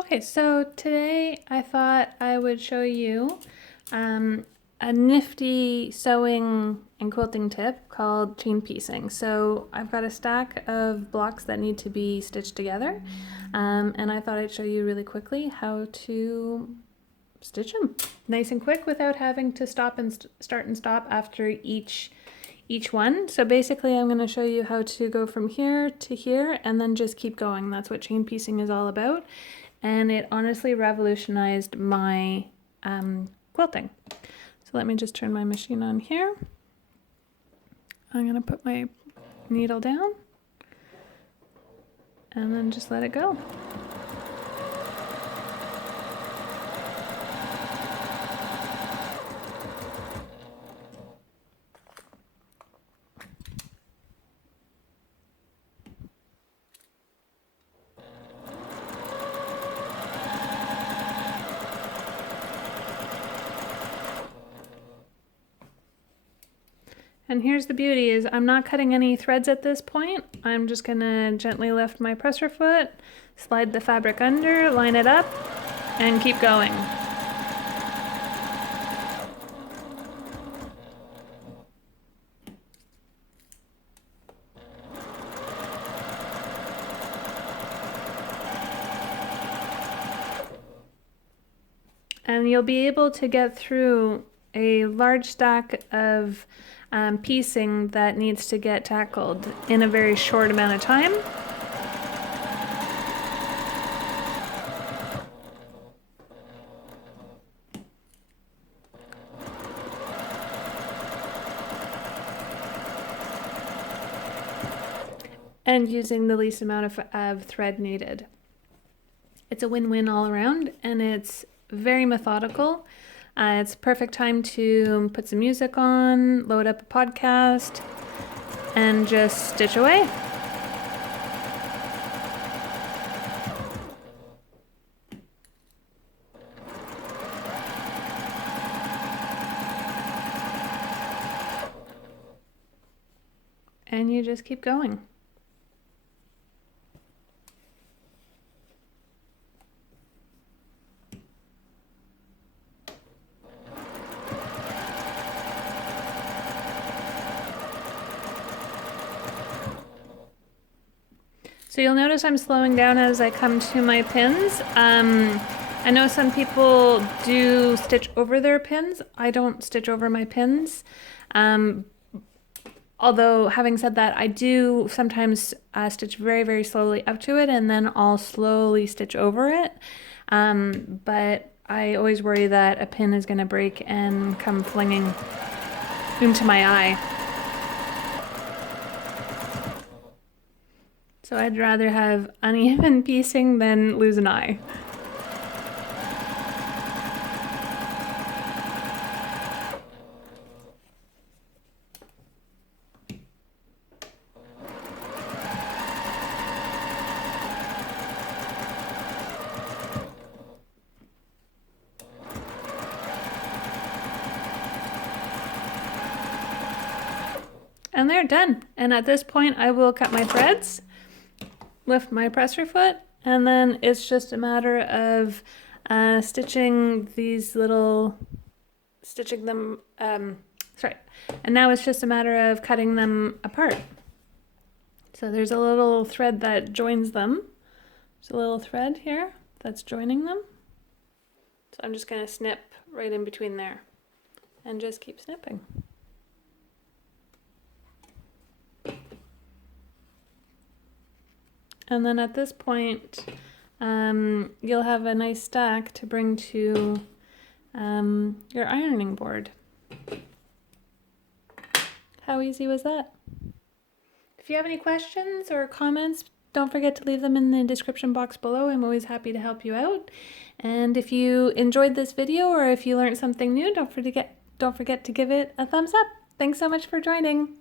Okay, so today I thought I would show you a nifty sewing and quilting tip called chain piecing. So I've got a stack of blocks that need to be stitched together, and I thought I'd show you really quickly how to stitch them nice and quick without having to stop and start and stop after each one. So basically I'm going to show you how to go from here to here and then just keep going. That's what chain piecing is all about, and it honestly revolutionized my quilting. So let me just turn my machine on here. I'm going to put my needle down and then just let it go. And here's the beauty is I'm not cutting any threads at this point. I'm just gonna gently lift my presser foot, slide the fabric under, line it up, and keep going. And you'll be able to get through a large stack of piecing that needs to get tackled in a very short amount of time. And using the least amount of thread needed. It's a win-win all around, and it's very methodical. It's perfect time to put some music on, load up a podcast, and just stitch away. And you just keep going. So you'll notice I'm slowing down as I come to my pins. I know some people do stitch over their pins. I don't stitch over my pins. Although having said that, I do sometimes stitch very, very slowly up to it, and then I'll slowly stitch over it. But I always worry that a pin is going to break and come flinging into my eye. So I'd rather have uneven piecing than lose an eye. And they're done. And at this point I will cut my threads, lift my presser foot, and then it's just a matter of stitching them, and now it's just a matter of cutting them apart. So there's a little thread that joins them. There's a little thread here that's joining them. So I'm just going to snip right in between there and just keep snipping. And then at this point, you'll have a nice stack to bring to your ironing board. How easy was that? If you have any questions or comments, don't forget to leave them in the description box below. I'm always happy to help you out. And if you enjoyed this video or if you learned something new, don't forget to give it a thumbs up. Thanks so much for joining.